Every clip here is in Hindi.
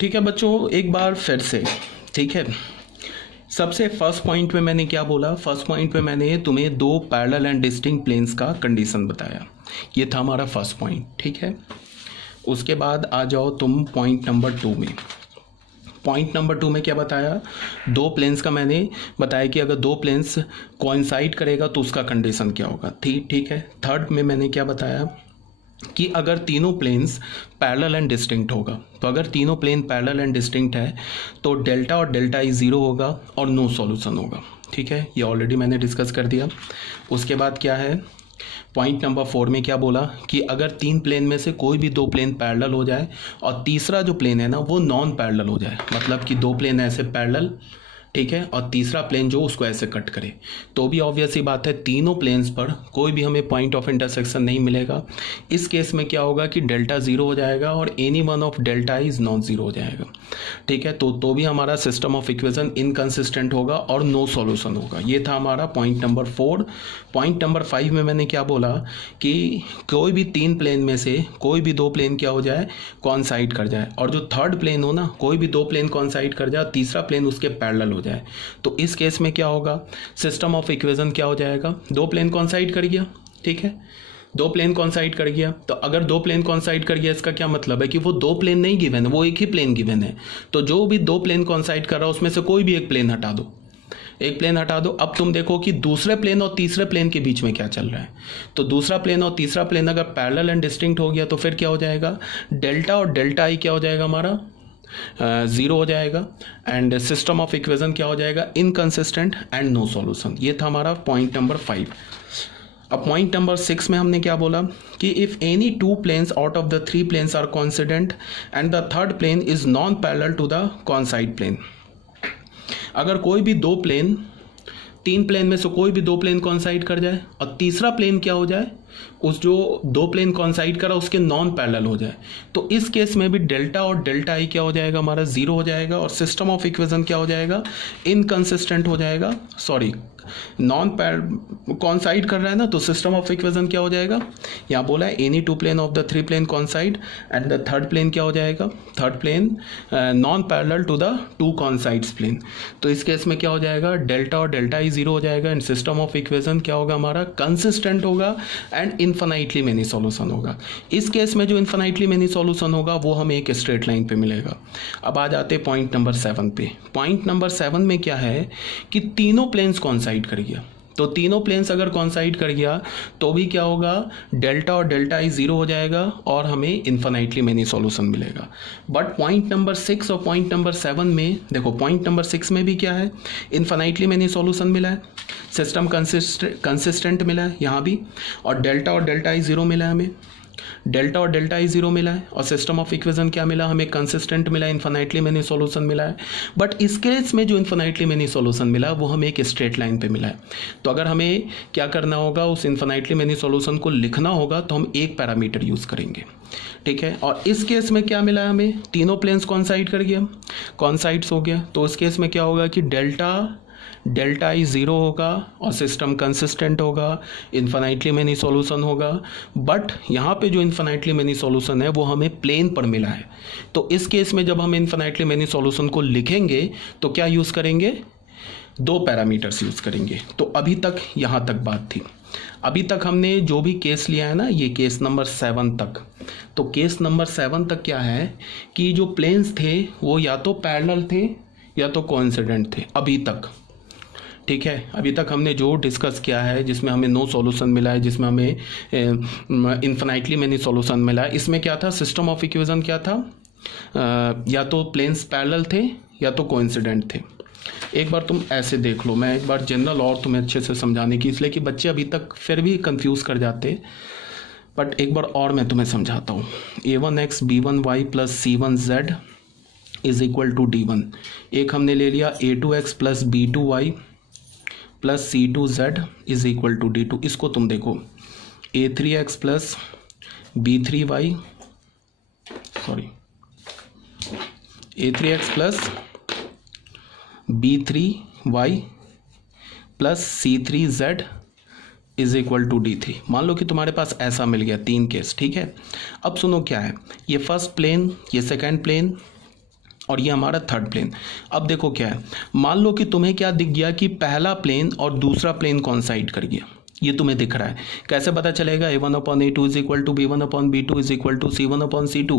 ठीक है बच्चों, एक बार फिर से, ठीक है। सबसे फर्स्ट पॉइंट में मैंने क्या बोला? फर्स्ट पॉइंट में मैंने तुम्हें दो पैरेलल एंड डिस्टिंक्ट प्लेन्स का कंडीशन बताया। ये था हमारा फर्स्ट पॉइंट, ठीक है। उसके बाद आ जाओ तुम पॉइंट नंबर 2 में। पॉइंट नंबर 2 में क्या बताया? दो प्लेन्स का मैंने बताया कि अगर दो प्लेन्स कोइंसाइड करेगा तो उसका कंडीशन क्या होगा, ठीक है। थर्ड में मैंने क्या बताया कि अगर तीनों प्लेन्स पैरेलल एंड डिस्टिंक्ट होगा, तो अगर तीनों प्लेन पैरेलल एंड डिस्टिंक्ट है तो डेल्टा और डेल्टा ई ज़ीरो होगा और नो सॉल्यूशन होगा, ठीक है। ये ऑलरेडी मैंने डिस्कस कर दिया। उसके बाद क्या है, पॉइंट नंबर 4 में क्या बोला कि अगर तीन प्लेन में से कोई भी दो प्लेन पैरेलल हो जाए और तीसरा जो प्लेन है ना वो नॉन पैरेलल हो जाए, मतलब कि दो प्लेन ऐसे पैरेलल, ठीक है, और तीसरा प्लेन जो उसको ऐसे कट करे, तो भी ऑब्वियस ही बात है तीनों प्लेन्स पर कोई भी हमें पॉइंट ऑफ इंटरसेक्शन नहीं मिलेगा। इस केस में क्या होगा कि डेल्टा ज़ीरो हो जाएगा और any one of delta is non zero हो जाएगा, ठीक है। तो भी हमारा सिस्टम ऑफ इक्वेशन इनकंसिस्टेंट होगा और नो सॉल्यूशन होगा। ये था हमारा पॉइंट नंबर 4। पॉइंट नंबर 5 में मैंने क्या बोला कि कोई भी तीन प्लेन में से कोई भी दो प्लेन क्या हो जाए, कॉन्साइड कर जाए, और जो थर्ड प्लेन हो ना, कोई भी दो प्लेन कॉन्साइड कर जाए, तीसरा प्लेन उसके पैरेलल हो जाए, तो इस केस में क्या होगा, सिस्टम ऑफ इक्वेशन क्या हो जाएगा, दो प्लेन कॉन्साइड कर गया, ठीक है, दो प्लेन कॉन्साइड कर गया। तो अगर दो प्लेन कॉन्साइड कर गया इसका क्या मतलब है कि वो दो प्लेन नहीं गिवन है, वो एक ही प्लेन गिवन है। तो जो भी दो प्लेन कॉन्साइड कर रहा है उसमें से कोई भी एक प्लेन हटा दो, एक प्लेन हटा दो। अब तुम देखो कि दूसरे प्लेन और तीसरे प्लेन के बीच में क्या चल रहा है। तो दूसरा प्लेन और तीसरा प्लेन अगर पैरेलल एंड डिस्टिंक्ट हो गया तो फिर क्या हो जाएगा, डेल्टा और डेल्टा आई क्या हो जाएगा हमारा, ज़ीरो हो जाएगा, एंड सिस्टम ऑफ इक्वेशन क्या हो जाएगा, इनकंसिस्टेंट एंड नो सॉल्यूशन। ये था हमारा पॉइंट नंबर 5। अब पॉइंट नंबर 6 में हमने क्या बोला कि if any two planes out of the three planes are coincident and the third plane is non parallel to the coincide plane. अगर कोई भी दो प्लेन, तीन प्लेन में से कोई भी दो प्लेन कॉन्साइड कर जाए और तीसरा प्लेन क्या हो जाए, उस जो दो प्लेन कॉन्साइड करा उसके नॉन पैरेलल हो जाए, तो इस केस में भी डेल्टा और डेल्टा आई क्या हो जाएगा हमारा, ज़ीरो हो जाएगा और सिस्टम ऑफ इक्वेशन क्या हो जाएगा, इनकंसिस्टेंट हो जाएगा। सॉरी, नॉन कॉन्साइड कर रहा है ना, तो सिस्टम ऑफ इक्वेशन क्या हो जाएगा, यहाँ बोला है any two plane of the three plane coincide and the third plane क्या हो जाएगा, third plane non parallel to the two coincides plane. तो इस केस में क्या हो जाएगा, डेल्टा और डेल्टा ही ज़ीरो हो जाएगा एंड सिस्टम ऑफ इक्वेशन क्या होगा हमारा, कंसिस्टेंट होगा एंड इन्फिनाइटली मेनी सॉल्यूशन होगा। इस केस में जो इन्फिनाइटली मेनी सॉल्यूशन होगा वो हमें एक स्ट्रेट लाइन पे मिलेगा। अब आ जाते पॉइंट नंबर 7 पे। पॉइंट नंबर 7 में क्या है कि तीनों प्लेन्स कॉन्साइड कर गया, तो तीनों प्लेन्स अगर कॉन्साइड कर गया तो भी क्या होगा, डेल्टा और डेल्टा ई ज़ीरो हो जाएगा और हमें इन्फिनाइटली मेनी सॉल्यूशन मिलेगा। बट पॉइंट नंबर 6 और पॉइंट नंबर 7 में देखो, पॉइंट नंबर 6 में भी क्या है, इन्फिनाइटली मेनी सॉल्यूशन मिला है, सिस्टम कंसिस्टेंट मिला है यहाँ भी, और डेल्टा ई ज़ीरो मिला है हमें, डेल्टा और डेल्टा ई ज़ीरो मिला है, और सिस्टम ऑफ इक्वेशन क्या मिला हमें, कंसिस्टेंट मिला है, इन्फिनाइटली मेनी सॉल्यूशन मिला है। बट इस केस में जो इन्फिनाइटली मेनी सॉल्यूशन मिला वो हमें एक स्ट्रेट लाइन पे मिला है। तो अगर हमें क्या करना होगा, उस इन्फिनाइटली मेनी सॉल्यूशन को लिखना होगा तो हम एक पैरामीटर यूज़ करेंगे, ठीक है। और इस केस में क्या मिला है हमें, तीनों प्लेन्स कॉन्साइड कर गया, कॉन्साइड्स हो गया, तो उस केस में क्या होगा कि डेल्टा ई ज़ीरो होगा और सिस्टम कंसिस्टेंट होगा, इन्फिनाइटली मेनी सॉल्यूशन होगा। बट यहाँ पे जो इन्फिनाइटली मेनी सॉल्यूशन है वो हमें प्लेन पर मिला है, तो इस केस में जब हम इन्फिनाइटली मेनी सॉल्यूशन को लिखेंगे तो क्या यूज़ करेंगे, दो पैरामीटर्स यूज़ करेंगे। तो अभी तक यहाँ तक बात थी। अभी तक हमने जो भी केस लिया है ना, ये केस नंबर 7 तक, तो केस नंबर 7 तक क्या है कि जो प्लेन्स थे वो या तो पैरेलल थे या तो कोइंसिडेंट थे अभी तक, ठीक है। अभी तक हमने जो डिस्कस किया है, जिसमें हमें नो सॉल्यूशन मिला है, जिसमें हमें इन्फिनाइटली मेनी सॉल्यूशन मिला है, इसमें क्या था, सिस्टम ऑफ इक्वेशन क्या था, या तो प्लेन्स पैरेलल थे या तो कोइंसिडेंट थे। एक बार तुम ऐसे देख लो, मैं एक बार जनरल और तुम्हें अच्छे से समझाने की, इसलिए कि बच्चे अभी तक फिर भी कंफ्यूज कर जाते, बट एक बार और मैं तुम्हें समझाता हूँ। a1x b1y plus c1z is equal to d1। एक हमने ले लिया a2x plus b2y plus c2z is equal to d2। इसको तुम देखो, a3x plus b3y, sorry a3x plus b3y plus c3z is equal to d3। मान लो कि तुम्हारे पास ऐसा मिल गया, तीन केस, ठीक है। अब सुनो क्या है, ये फर्स्ट प्लेन, ये सेकंड प्लेन, और ये हमारा थर्ड प्लेन। अब देखो क्या है, मान लो कि तुम्हें क्या दिख गया कि पहला प्लेन और दूसरा प्लेन कॉन्साइड कर गया, ये तुम्हें दिख रहा है। कैसे पता चलेगा? a1/a2 is equal to b1/b2 is equal to c1/c2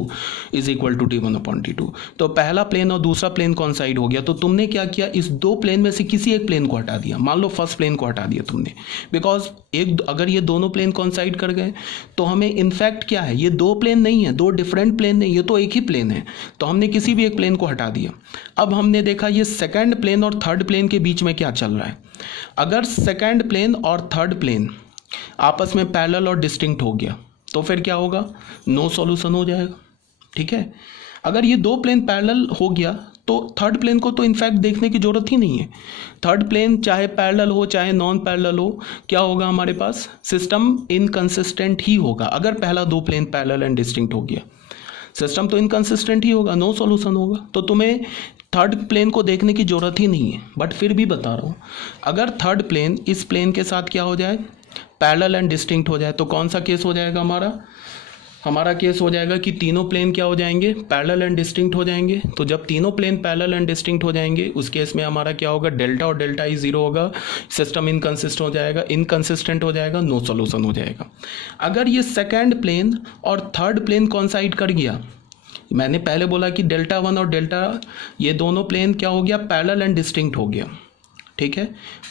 is equal to d1/d2। तो पहला प्लेन और दूसरा प्लेन कॉन्साइड हो गया, तो तुमने क्या किया, इस दो प्लेन में से किसी एक प्लेन को हटा दिया। मान लो फर्स्ट प्लेन को हटा दिया तुमने, बिकॉज अगर ये दोनों प्लेन कॉन्साइड कर गए तो हमें इनफैक्ट क्या है, ये दो प्लेन नहीं है, दो डिफरेंट प्लेन नहीं, ये तो एक ही प्लेन है। तो हमने किसी भी एक प्लेन को हटा दिया। अब हमने देखा ये सेकेंड प्लेन और थर्ड प्लेन के बीच में क्या चल रहा है। अगर सेकेंड प्लेन और थर्ड प्लेन आपस में पैरेलल और डिस्टिंक्ट हो गया तो फिर क्या होगा, नो सॉल्यूशन हो जाएगा। ठीक है, अगर ये दो प्लेन पैरेलल हो गया तो थर्ड प्लेन को तो इनफैक्ट देखने की जरूरत ही नहीं है। थर्ड प्लेन चाहे पैरेलल हो चाहे नॉन पैरेलल हो, क्या होगा हमारे पास, सिस्टम इनकंसिस्टेंट ही होगा। अगर पहला दो प्लेन पैरेलल एंड डिस्टिंक्ट हो गया, सिस्टम तो इनकंसिस्टेंट ही होगा, नो सॉल्यूशन होगा। तो तुम्हें थर्ड प्लेन को देखने की जरूरत ही नहीं है। बट फिर भी बता रहा हूँ, अगर थर्ड प्लेन इस प्लेन के साथ क्या हो जाए, पैरेलल एंड डिस्टिंक्ट हो जाए, तो कौन सा केस हो जाएगा हमारा केस हो जाएगा कि तीनों प्लेन क्या हो जाएंगे, पैरेलल एंड डिस्टिंक्ट हो जाएंगे। तो जब तीनों प्लेन पैरेलल एंड डिस्टिंक्ट हो जाएंगे उस केस में हमारा क्या होगा, डेल्टा और डेल्टा ई जीरो होगा, सिस्टम इनकंसिस्टेंट हो जाएगा, नो सॉल्यूशन हो जाएगा। अगर ये सेकेंड प्लेन और थर्ड प्लेन कॉन्साइड कर गया, मैंने पहले बोला कि डेल्टा वन और डेल्टा, ये दोनों प्लेन क्या हो गया, पैरेलल एंड डिस्टिंक्ट हो गया। ठीक है,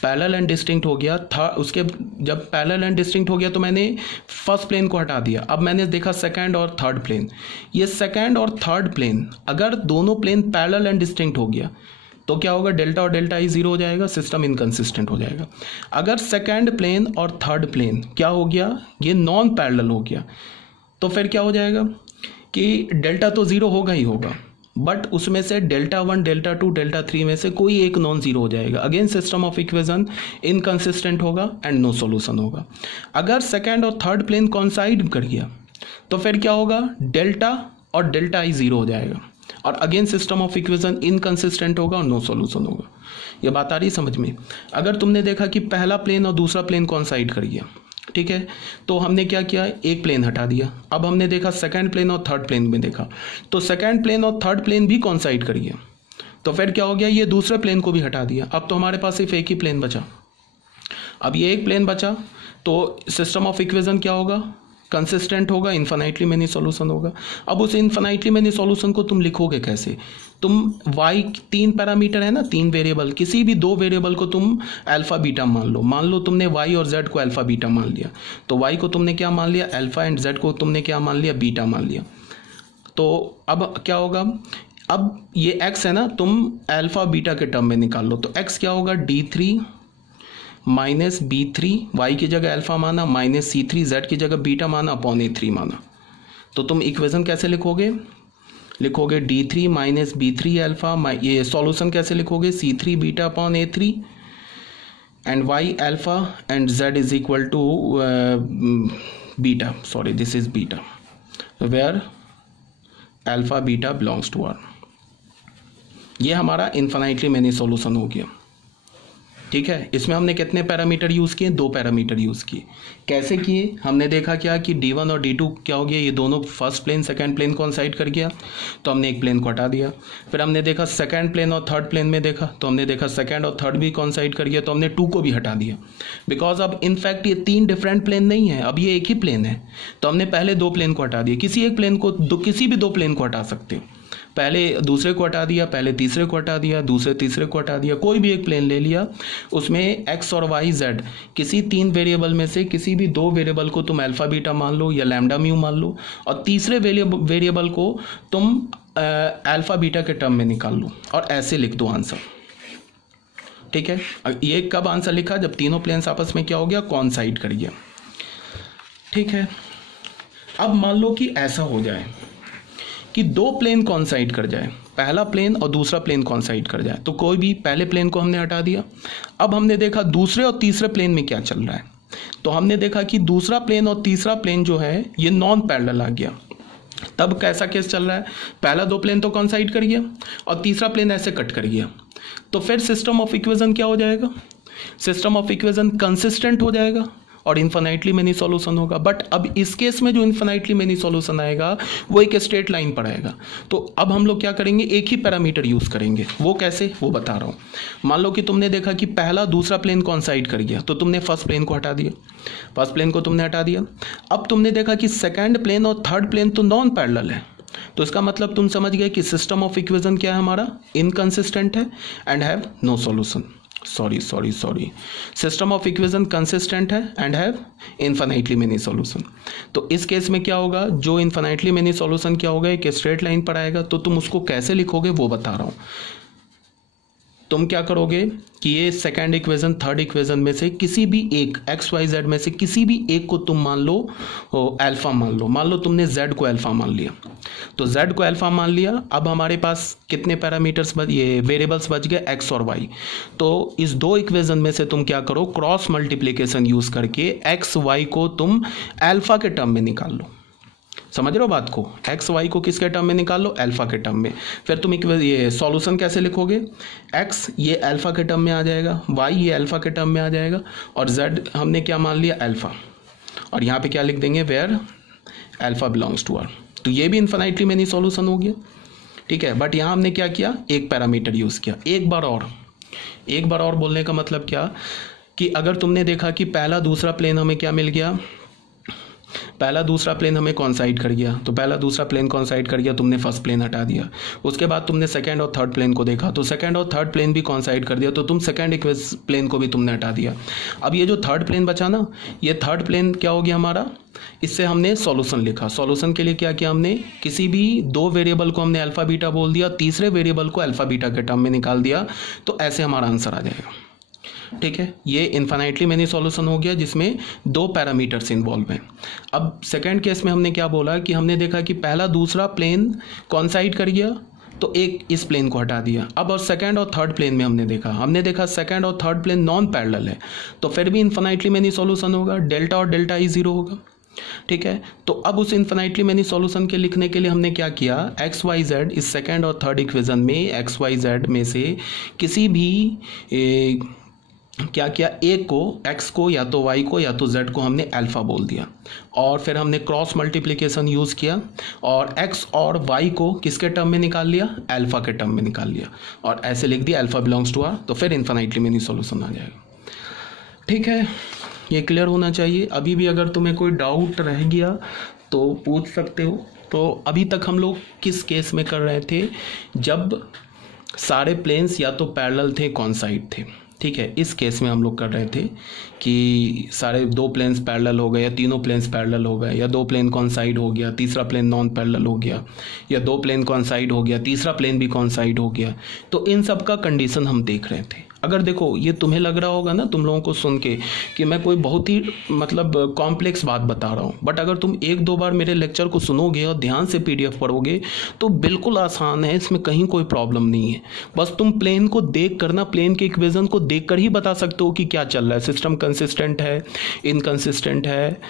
पैरेलल एंड डिस्टिंक्ट हो गया था। उसके जब पैरेलल एंड डिस्टिंक्ट हो गया तो मैंने फर्स्ट प्लेन को हटा दिया। अब मैंने देखा सेकंड और थर्ड प्लेन, ये सेकंड और थर्ड प्लेन अगर दोनों प्लेन पैरेलल एंड डिस्टिंक्ट हो गया तो क्या होगा, डेल्टा और डेल्टा ई जीरो हो जाएगा, सिस्टम इनकंसिस्टेंट हो जाएगा। अगर सेकंड प्लेन और थर्ड प्लेन क्या हो गया, ये नॉन पैरेलल हो गया, तो फिर क्या हो जाएगा कि डेल्टा तो जीरो होगा ही होगा, बट उसमें से delta one, delta two, delta three में से कोई एक नॉन जीरो हो जाएगा। Again system of equation inconsistent होगा एंड नो सॉल्यूशन होगा। अगर सेकंड और थर्ड प्लेन कॉन्साइड कर गया तो फिर क्या होगा, डेल्टा और डेल्टा ई जीरो हो जाएगा और again system of equation inconsistent होगा और नो सॉल्यूशन होगा। ये बात आ रही समझ में? अगर तुमने देखा कि पहला प्लेन और दूसरा प्लेन कॉन्साइड कर गया, ठीक है, तो हमने क्या किया, एक प्लेन हटा दिया। अब हमने देखा सेकंड प्लेन और थर्ड प्लेन में देखा तो सेकंड प्लेन और थर्ड प्लेन भी कॉन्साइड कर गया, तो फिर क्या हो गया, ये दूसरे प्लेन को भी हटा दिया। अब तो हमारे पास सिर्फ एक ही प्लेन बचा। अब ये एक प्लेन बचा तो सिस्टम ऑफ इक्वेशन क्या होगा, कंसिस्टेंट होगा, इन्फिनाइटली मेनी सॉल्यूशन होगा। अब उस इन्फिनाइटली मेनी सॉल्यूशन को तुम लिखोगे कैसे? तुम y तीन पैरामीटर है ना, तीन वेरिएबल, किसी भी दो वेरिएबल को तुम अल्फा बीटा मान लो तुमने y और z को अल्फा बीटा मान लिया, तो y को तुमने क्या मान लिया, अल्फा, एंड z को तुमने क्या मान लिया, बीटा मान लिया। तो अब क्या होगा, अब ये x है ना, तुम अल्फा बीटा के टर्म में निकाल लो, तो x क्या होगा, d3 माइनस b3, y की जगह अल्फा माना, माइनस c3, z की जगह बीटा माना, अपॉन a3 माना। तो तुम इक्वेशन कैसे लिखोगे d3 माइनस b3 अल्फा, ये सॉल्यूशन कैसे लिखोगे, c3 beta upon a3 and y alpha and z is equal to beta, sorry this is beta, where alpha beta belongs to R. ये हमारा इन्फिनाइटली मेनी सॉल्यूशन हो गया। ठीक है, इसमें हमने कितने पैरामीटर यूज़ किए, दो पैरामीटर यूज़ किए। कैसे किए, हमने देखा क्या कि d1 और d2 क्या हो गया, ये दोनों first plane second plane coincide कर गया, तो हमने एक प्लेन को हटा दिया। फिर हमने देखा सेकंड प्लेन और थर्ड प्लेन में देखा, तो हमने देखा सेकंड और थर्ड भी कॉन्साइड कर गया, तो हमने 2 को भी हटा दिया। बिकॉज अब इनफैक्ट ये 3 डिफरेंट प्लेन नहीं है, अब ये एक ही प्लेन है, तो हमने पहले 2 प्लेन को हटा दिया। किसी एक प्लेन को किसी भी 2 प्लेन को हटा सकते हो, पहले दूसरे को हटा दिया, पहले तीसरे को हटा दिया, दूसरे तीसरे को हटा दिया, कोई भी एक प्लेन ले लिया, उसमें x और y z किसी 3 वेरिएबल में से किसी भी 2 वेरिएबल को तुम अल्फा बीटा मान लो या लैम्डा म्यू मान लो, और तीसरे वेरिएबल को तुम अल्फा बीटा के टर्म में निकाल लो और ऐसे लिख दो आंसर। ठीक है, ये कब आंसर लिखा, जब तीनों प्लेन्स आपस में क्या हो गया, कॉन्साइड कर गया। ठीक है, अब मान लो कि ऐसा हो जाए कि 2 प्लेन कॉन्साइड कर जाए, पहला प्लेन और दूसरा प्लेन कॉन्साइड कर जाए, तो कोई भी पहले प्लेन को हमने हटा दिया। अब हमने देखा दूसरे और तीसरे प्लेन में क्या चल रहा है, तो हमने देखा कि दूसरा प्लेन और तीसरा प्लेन जो है ये नॉन पैरेलल आ गया। तब कैसा केस चल रहा है, पहला 2 प्लेन तो कॉन्साइड कर गया और तीसरा प्लेन ऐसे कट कर गया, तो फिर सिस्टम ऑफ इक्वेशन क्या हो जाएगा, सिस्टम ऑफ इक्वेशन कंसिस्टेंट हो जाएगा और इन्फिनाइटली मेनी सॉल्यूशन होगा। बट अब इस केस में जो इन्फिनाइटली मेनी सॉल्यूशन आएगा वो एक स्ट्रेट लाइन पर आएगा। तो अब हम लोग क्या करेंगे, एक ही पैरामीटर यूज करेंगे। वो कैसे, वो बता रहा हूं। मान लो कि तुमने देखा कि पहला दूसरा प्लेन कॉन्साइड कर गया, तो तुमने फर्स्ट प्लेन को हटा दिया, फर्स्ट प्लेन को तुमने हटा दिया। अब तुमने देखा कि सेकंड प्लेन और थर्ड प्लेन तो नॉन पैरेलल है, तो इसका मतलब तुम समझ गए कि सिस्टम ऑफ इक्वेशन क्या है हमारा, इनकंसिस्टेंट है and have no solution. Sorry system of equation consistent है and have infinitely many solution. तो इस केस में क्या होगा, जो इनफिनाइटली मेनी सॉल्यूशन क्या होगा, एक स्ट्रेट लाइन पर आएगा। तो तुम उसको कैसे लिखोगे वो बता रहा हूं। तुम क्या करोगे कि ये सेकंड इक्वेशन थर्ड इक्वेशन में से किसी भी एक एक्स वाई जेड में से किसी भी एक को तुम मान लो अल्फा मान लो तुमने जेड को अल्फा मान लिया। तो जेड को अल्फा मान लिया। अब हमारे पास कितने पैरामीटर्स ये वेरिएबल्स बच गए, एक्स और वाई। तो इस दो इक्वेशन में से तुम क्या करो, क्रॉस मल्टीप्लीकेशन यूज करके एक्स वाई को तुम अल्फा के टर्म में निकाल लो। समझ रहे हो बात को, एक्स वाई को किसके टर्म में निकाल लो, अल्फा के टर्म में। फिर तुम ये सॉल्यूशन कैसे लिखोगे, एक्स ये अल्फा के टर्म में आ जाएगा, वाई ये अल्फा के टर्म में आ जाएगा, और जेड हमने क्या मान लिया, अल्फा। और यहाँ पे क्या लिख देंगे, where alpha belongs to R. तो ये भी इनफिनाइटली मेनी सॉल्यूशन हो गया, ठीक है। बट यहाँ हमने क्या किया, एक पैरामीटर यूज किया। एक बार और बोलने का मतलब क्या, कि अगर तुमने देखा कि पहला दूसरा प्लेन हमें क्या मिल गया, पहला दूसरा प्लेन हमें कॉन्साइड कर गया, तो पहला दूसरा प्लेन कॉन्साइड कर गया, तुमने फर्स्ट प्लेन हटा दिया। उसके बाद तुमने सेकंड और थर्ड प्लेन को देखा, तो सेकंड और थर्ड प्लेन भी कॉन्साइड कर दिया, तो तुम सेकंड प्लेन को भी तुमने हटा दिया। अब ये जो थर्ड प्लेन बचा ना, ये थर्ड प्लेन क्या हो गया हमारा, इससे हमने सॉल्यूशन लिखा। सॉल्यूशन के लिए क्या किया हमने, किसी भी दो वेरिएबल को हमने अल्फा बीटा बोल दिया, तीसरे वेरिएबल को अल्फा बीटा के टर्म में निकाल दिया, तो ऐसे हमारा आंसर आ जाएगा, ठीक है। ये इनफिनाइटली मेनी सॉल्यूशन हो गया जिसमें दो पैरामीटर्स इन्वॉल्व हैं। अब सेकंड केस में हमने क्या बोला कि हमने देखा कि पहला दूसरा प्लेन कॉन्साइड कर गया, तो एक इस प्लेन को हटा दिया। अब और सेकंड और थर्ड प्लेन में हमने देखा सेकंड और थर्ड प्लेन नॉन पैरेलल है, तो फिर भी इनफिनाइटली मेनी सॉल्यूशन होगा, डेल्टा और डेल्टा ई जीरो होगा, ठीक है। तो अब उस इनफिनाइटली मेनी सॉल्यूशन के लिखने के लिए हमने क्या किया, एक्स वाई जेड इस सेकंड और थर्ड इक्वेशन में एक्स वाई जेड में से किसी भी क्या किया, एक को x को या तो y को या तो z को हमने अल्फा बोल दिया, और फिर हमने क्रॉस मल्टीप्लिकेशन यूज़ किया और x और y को किसके टर्म में निकाल लिया, अल्फा के टर्म में निकाल लिया, और ऐसे लिख दिया अल्फा बिलोंग्स टू आर। तो फिर इनफिनाइटली मेनी सॉल्यूशन आ जाएगा, ठीक है। ये क्लियर होना चाहिए। अभी भी अगर तुम्हें कोई डाउट रह गया तो पूछ सकते हो। तो अभी तक हम लोग किस केस में कर रहे थे, जब सारे प्लेन्स या तो पैरेलल थे, कॉन्साइड थे, ठीक है। इस केस में हम लोग कर रहे थे कि सारे दो प्लेन्स पैरेलल हो गए या तीनों प्लेन्स पैरेलल हो गए, या दो प्लेन कॉन्साइड हो गया, तीसरा प्लेन नॉन पैरेलल हो गया, या दो प्लेन कॉन्साइड हो गया, तीसरा प्लेन भी कॉन्साइड हो गया। तो इन सब का कंडीशन हम देख रहे थे। अगर देखो ये तुम्हें लग रहा होगा ना तुम लोगों को सुन के कि मैं कोई बहुत ही मतलब कॉम्प्लेक्स बात बता रहा हूँ, बट अगर तुम एक दो बार मेरे लेक्चर को सुनोगे और ध्यान से PDF पढ़ोगे तो बिल्कुल आसान है, इसमें कहीं कोई प्रॉब्लम नहीं है। बस तुम प्लेन को देख कर ना, प्लेन के इक्वेशन को देख कर ही बता सकते हो कि क्या चल रहा है, सिस्टम कंसिस्टेंट है, इनकंसिस्टेंट है,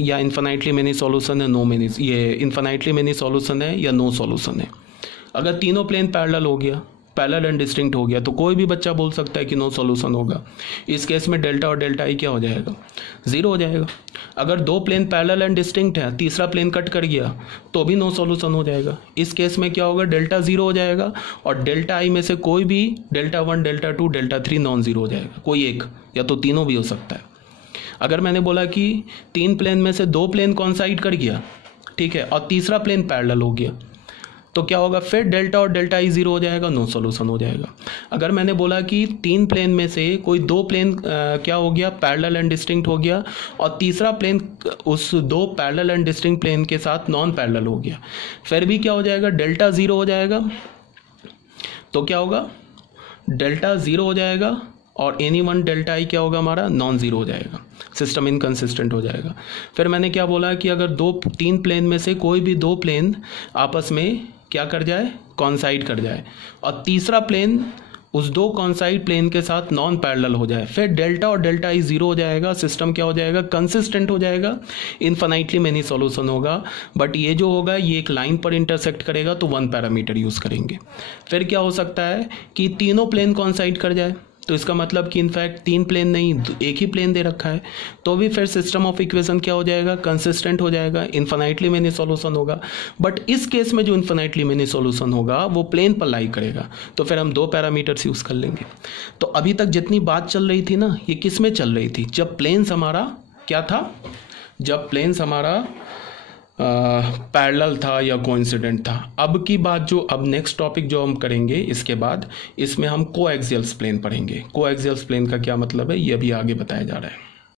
या इनफिनाइटली मेनी सॉल्यूशन है, नो मेनी, ये इनफिनाइटली मेनी सॉल्यूशन है या नो सॉल्यूशन है। अगर तीनों प्लेन पैरेलल हो गया, पैरेलल एंड डिस्टिंक्ट हो गया, तो कोई भी बच्चा बोल सकता है कि नो सॉल्यूशन होगा। इस केस में डेल्टा और डेल्टा आई क्या हो जाएगा, जीरो हो जाएगा। अगर दो प्लेन पैरेलल एंड डिस्टिंक्ट है, तीसरा प्लेन कट कर गया तो भी नो सॉल्यूशन हो जाएगा। इस केस में क्या होगा, डेल्टा जीरो हो जाएगा, और डेल्टा आई में से कोई भी delta 1, delta 2, delta 3 non zero हो जाएगा, कोई एक या तो तीनों भी हो सकता है। अगर मैंने बोला कि तीन प्लेन में से दो प्लेन कॉन्साइड कर गया, ठीक है, और तीसरा प्लेन पैरेलल हो गया, तो क्या होगा, फिर डेल्टा और डेल्टा ई जीरो हो जाएगा, नो सॉल्यूशन हो जाएगा। अगर मैंने बोला कि तीन प्लेन में से कोई दो प्लेन क्या हो गया, पैरेलल एंड डिस्टिंक्ट हो गया, और तीसरा प्लेन उस दो पैरेलल एंड डिस्टिंक्ट प्लेन के साथ नॉन पैरेलल हो गया, फिर भी क्या हो जाएगा, डेल्टा जीरो हो जाएगा। तो क्या होगा, डेल्टा जीरो हो जाएगा, और एनी वन डेल्टा आई क्या होगा हमारा, नॉन जीरो हो जाएगा, सिस्टम इनकंसिस्टेंट हो जाएगा। फिर मैंने क्या बोला कि अगर तीन प्लेन में से कोई भी दो प्लेन आपस में क्या कर जाए, कॉन्साइड कर जाए, और तीसरा प्लेन उस दो कॉन्साइड प्लेन के साथ नॉन पैरेलल हो जाए, फिर डेल्टा और डेल्टा ई जीरो हो जाएगा, सिस्टम क्या हो जाएगा, कंसिस्टेंट हो जाएगा, इनफिनाइटली मेनी सॉल्यूशन होगा। बट ये जो होगा ये एक लाइन पर इंटरसेक्ट करेगा, तो वन पैरामीटर यूज करेंगे। फिर क्या हो सकता है कि तीनों प्लेन कॉन्साइड कर जाए, तो इसका मतलब कि इनफैक्ट 3 प्लेन नहीं, एक ही प्लेन दे रखा है, तो भी फिर सिस्टम ऑफ इक्वेशन क्या हो जाएगा, कंसिस्टेंट हो जाएगा, इन्फिनाइटली मेनी सॉल्यूशन होगा। बट इस केस में जो इन्फिनाइटली मेनी सॉल्यूशन होगा वो प्लेन पर लाई करेगा, तो फिर हम 2 पैरामीटर्स यूज़ कर लेंगे। तो अभी तक जितनी बात चल रही थी ना, ये किस में चल रही थी, जब प्लेन्स हमारा क्या था, जब प्लेन्स हमारा पैरेलल था या कोइंसिडेंट था। अब की बात जो अब नेक्स्ट टॉपिक जो हम करेंगे इसके बाद, इसमें हम कोएक्सियल प्लेन पढ़ेंगे। कोएक्सियल प्लेन का क्या मतलब है ये अभी आगे बताया जा रहा है।